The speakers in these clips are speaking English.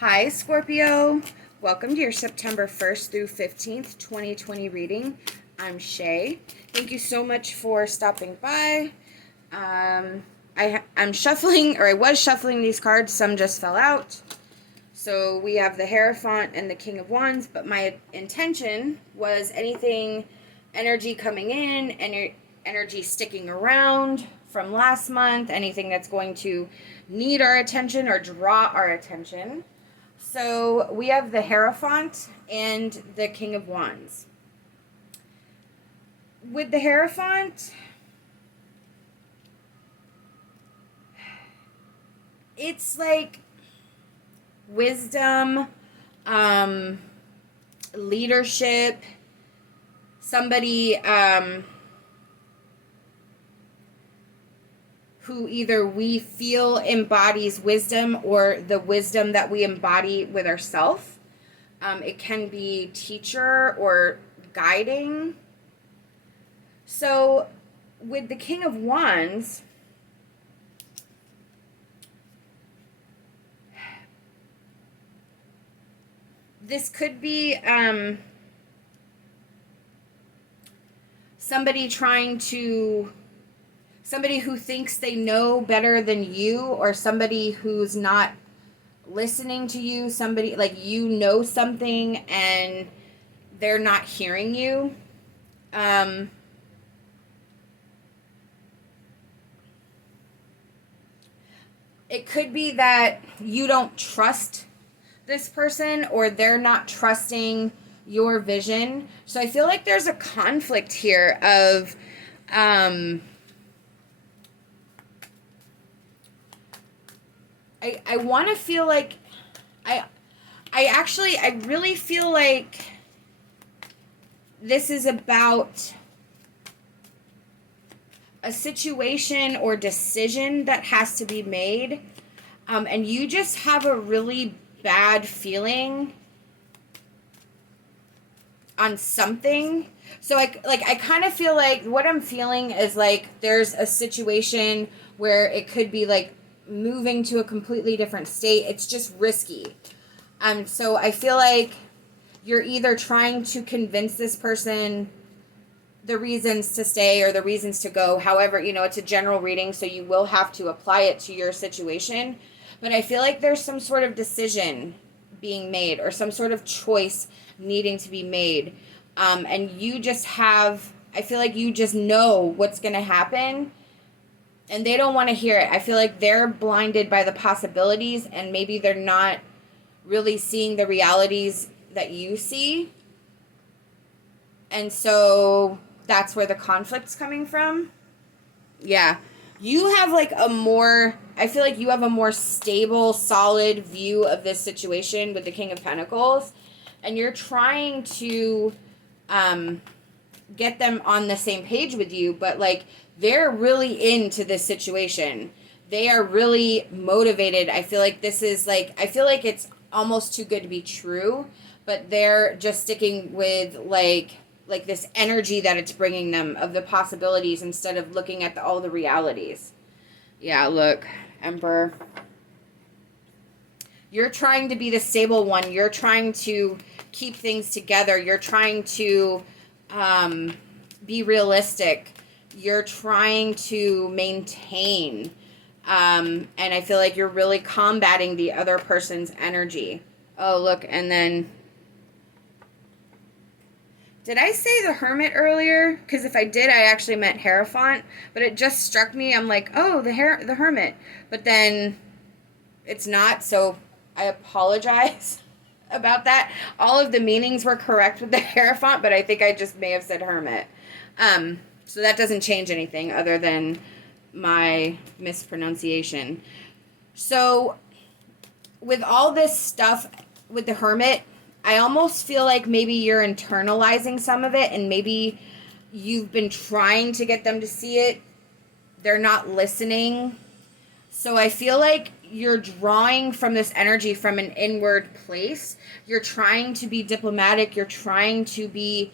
Hi, Scorpio. Welcome to your September 1st through 15th, 2020 reading. I'm Shay. Thank you so much for stopping by. I'm shuffling, or I was shuffling these cards. Some just fell out. So we have the Hierophant and the King of Wands, but my intention was anything energy coming in, energy sticking around from last month, anything that's going to need our attention or draw our attention. So we have the Hierophant and the King of Wands. With the Hierophant, it's like wisdom, leadership, somebody who either we feel embodies wisdom or the wisdom that we embody with ourselves. It can be teacher or guiding. So with the King of Wands, this could be somebody who thinks they know better than you, or somebody who's not listening to you, somebody like you know something and they're not hearing you. It could be that you don't trust this person or they're not trusting your vision. So I feel like there's a conflict here of I want to feel like I really feel like this is about a situation or decision that has to be made, and you just have a really bad feeling on something. So I kind of feel like what I'm feeling is like there's a situation where it could be like moving to a completely different state. It's just risky. So I feel like you're either trying to convince this person the reasons to stay or the reasons to go. However, it's a general reading, so you will have to apply it to your situation. But I feel like there's some sort of decision being made or some sort of choice needing to be made. And you just I feel like you just know what's going to happen and they don't want to hear it. I feel like they're blinded by the possibilities and maybe they're not really seeing the realities that you see. And so that's where the conflict's coming from. Yeah. You have I feel like you have a more stable, solid view of this situation with the King of Pentacles. And you're trying to get them on the same page with you, but like they're really into this situation. They are really motivated. I feel like it's almost too good to be true, but they're just sticking with like this energy that it's bringing them of the possibilities instead of looking at all the realities. Yeah, look, Emperor. You're trying to be the stable one. You're trying to keep things together. You're trying to be realistic. You're trying to maintain. And I feel like you're really combating the other person's energy. Oh, look, and then... Did I say the Hermit earlier? Because if I did, I actually meant Hierophant. But it just struck me. I'm like, oh, the Hermit. But then it's not, so I apologize about that. All of the meanings were correct with the Hierophant, but I think I just may have said Hermit. So that doesn't change anything other than my mispronunciation. So with all this stuff with the Hermit, I almost feel like maybe you're internalizing some of it and maybe you've been trying to get them to see it. They're not listening. So I feel like you're drawing from this energy from an inward place. You're trying to be diplomatic. You're trying to be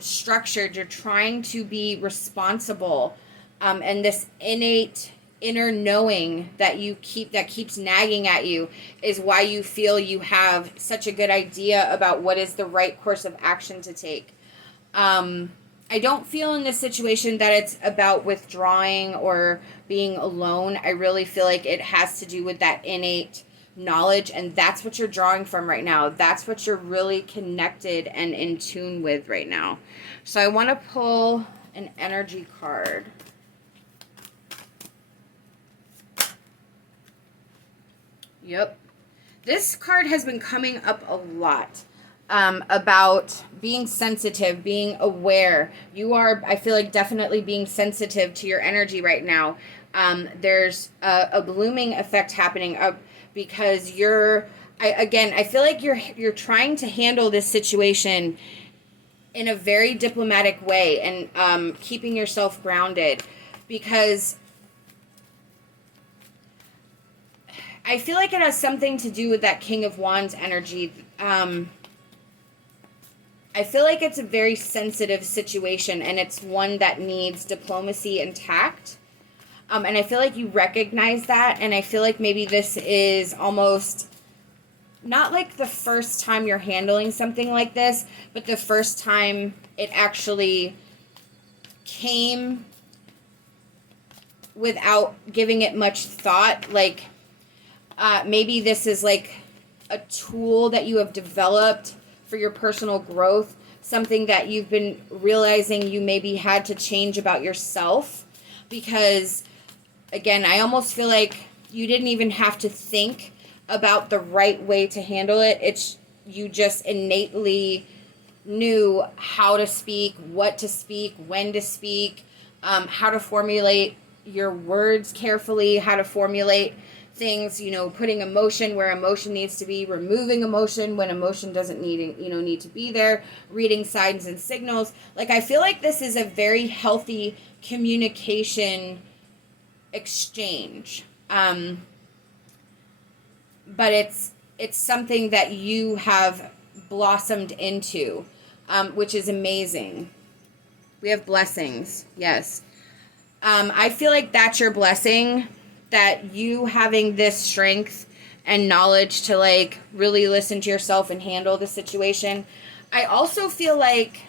structured. You're trying to be responsible. And this innate inner knowing that keeps nagging at you is why you feel you have such a good idea about what is the right course of action to take. I don't feel in this situation that it's about withdrawing or being alone. I really feel like it has to do with that innate knowledge, and that's what you're drawing from right now. That's what you're really connected and in tune with right now. So I want to pull an energy card. Yep. This card has been coming up a lot. About being sensitive, being aware. You are, I feel like, definitely being sensitive to your energy right now. There's a blooming effect happening up because I feel like you're trying to handle this situation in a very diplomatic way and keeping yourself grounded, because I feel like it has something to do with that King of Wands energy. I feel like it's a very sensitive situation, and it's one that needs diplomacy and tact. And I feel like you recognize that, and I feel like maybe this is almost not like the first time you're handling something like this, but the first time it actually came without giving it much thought. Like, maybe this is like a tool that you have developed for your personal growth, something that you've been realizing you maybe had to change about yourself, because again, I almost feel like you didn't even have to think about the right way to handle it. You just innately knew how to speak, what to speak, when to speak, how to formulate your words carefully, how to formulate things, putting emotion where emotion needs to be, removing emotion when emotion doesn't need to be there, reading signs and signals. Like, I feel like this is a very healthy communication exchange. But it's something that you have blossomed into, which is amazing. We have blessings. Yes. I feel like that's your blessing, that you having this strength and knowledge to like really listen to yourself and handle the situation. I also feel like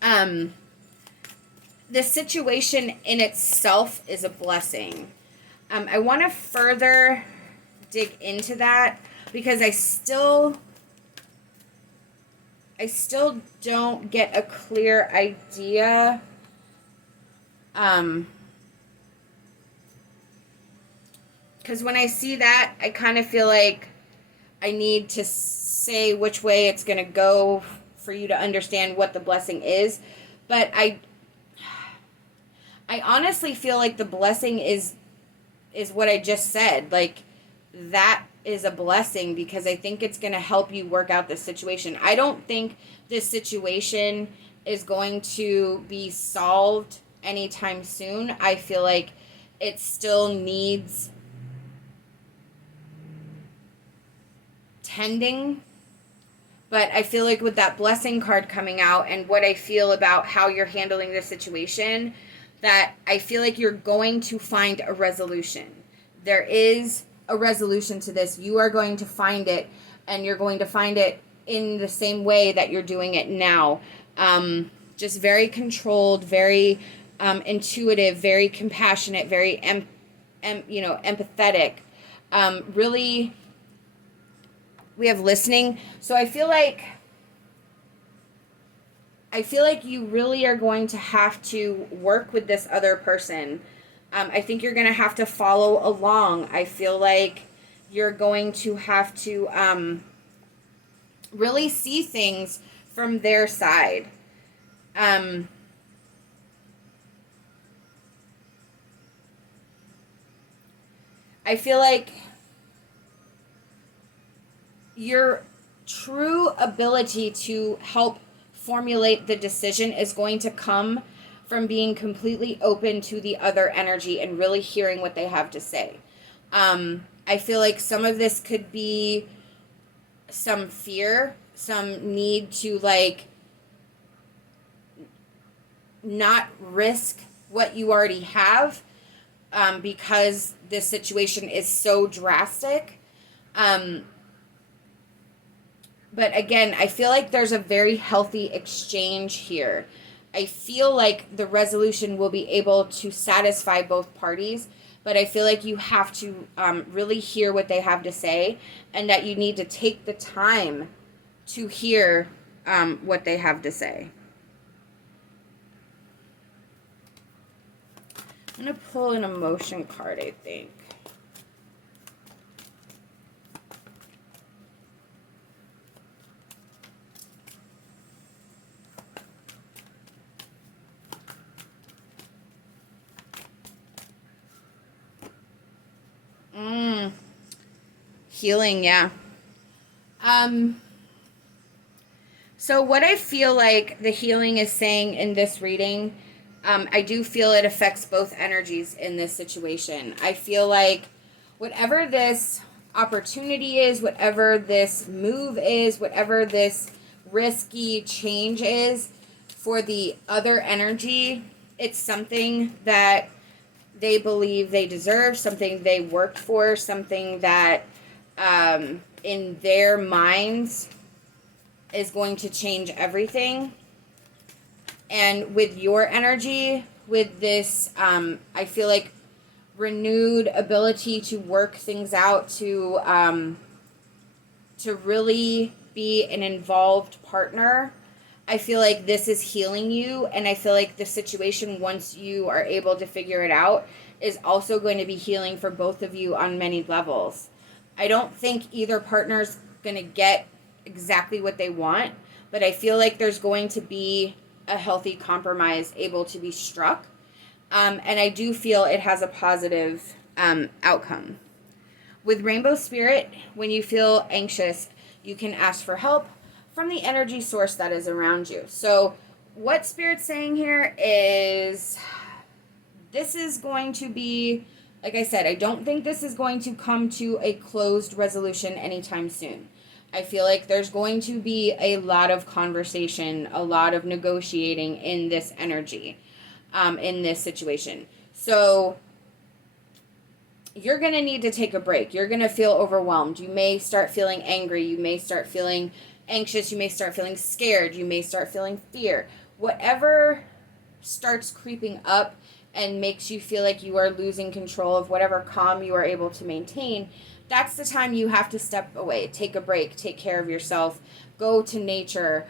the situation in itself is a blessing. I want to further dig into that because I still don't get a clear idea. Because when I see that, I kind of feel like I need to say which way it's going to go for you to understand what the blessing is. But I honestly feel like the blessing is what I just said. Like, that is a blessing because I think it's going to help you work out the situation. I don't think this situation is going to be solved anytime soon. I feel like it still needs tending, but I feel like with that blessing card coming out and what I feel about how you're handling this situation, that I feel like you're going to find a resolution. There is a resolution to this. You are going to find it, and you're going to find it in the same way that you're doing it now. Just very controlled, very intuitive, very compassionate, very empathetic. Really, we have listening. So I feel like you really are going to have to work with this other person. I think you're going to have to follow along. I feel like you're going to have to really see things from their side. I feel like your true ability to help formulate the decision is going to come from being completely open to the other energy and really hearing what they have to say. I feel like some of this could be some fear, some need to like not risk what you already have. because this situation is so drastic. But again, I feel like there's a very healthy exchange here. I feel like the resolution will be able to satisfy both parties, but I feel like you have to really hear what they have to say, and that you need to take the time to hear what they have to say. I'm going to pull an emotion card, I think. Healing, yeah. So what I feel like the healing is saying in this reading, I do feel it affects both energies in this situation. I feel like whatever this opportunity is, whatever this move is, whatever this risky change is for the other energy, it's something that they believe they deserve, something they worked for, something that in their minds is going to change everything. And with your energy, with this, I feel like renewed ability to work things out, to really be an involved partner. I feel like this is healing you, and I feel like the situation, once you are able to figure it out, is also going to be healing for both of you on many levels. I don't think either partner's going to get exactly what they want, but I feel like there's going to be a healthy compromise able to be struck, and I do feel it has a positive outcome. With Rainbow Spirit, when you feel anxious, you can ask for help from the energy source that is around you. So what Spirit's saying here is, this is going to be, like I said, I don't think this is going to come to a closed resolution anytime soon. I feel like there's going to be a lot of conversation, a lot of negotiating in this energy, in this situation. So you're going to need to take a break. You're going to feel overwhelmed. You may start feeling angry. You may start feeling anxious. You may start feeling scared. You may start feeling fear. Whatever starts creeping up and makes you feel like you are losing control of whatever calm you are able to maintain, that's the time you have to step away, take a break, take care of yourself, go to nature,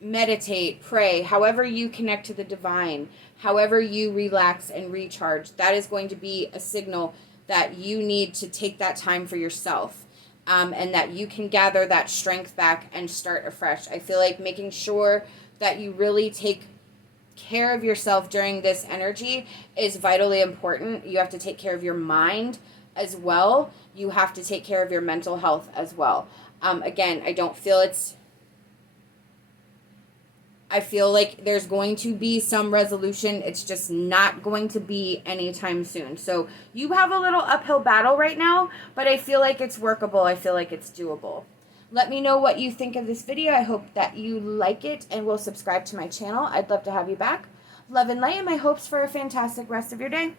meditate, pray, however you connect to the divine, however you relax and recharge. That is going to be a signal that you need to take that time for yourself, and that you can gather that strength back and start afresh. I feel like making sure that you really take care of yourself during this energy is vitally important. You have to take care of your mind as well. You have to take care of your mental health as well. Again, I feel like there's going to be some resolution. It's just not going to be anytime soon. So you have a little uphill battle right now, but I feel like it's workable. I feel like it's doable. Let me know what you think of this video. I hope that you like it and will subscribe to my channel. I'd love to have you back. Love and light, and my hopes for a fantastic rest of your day.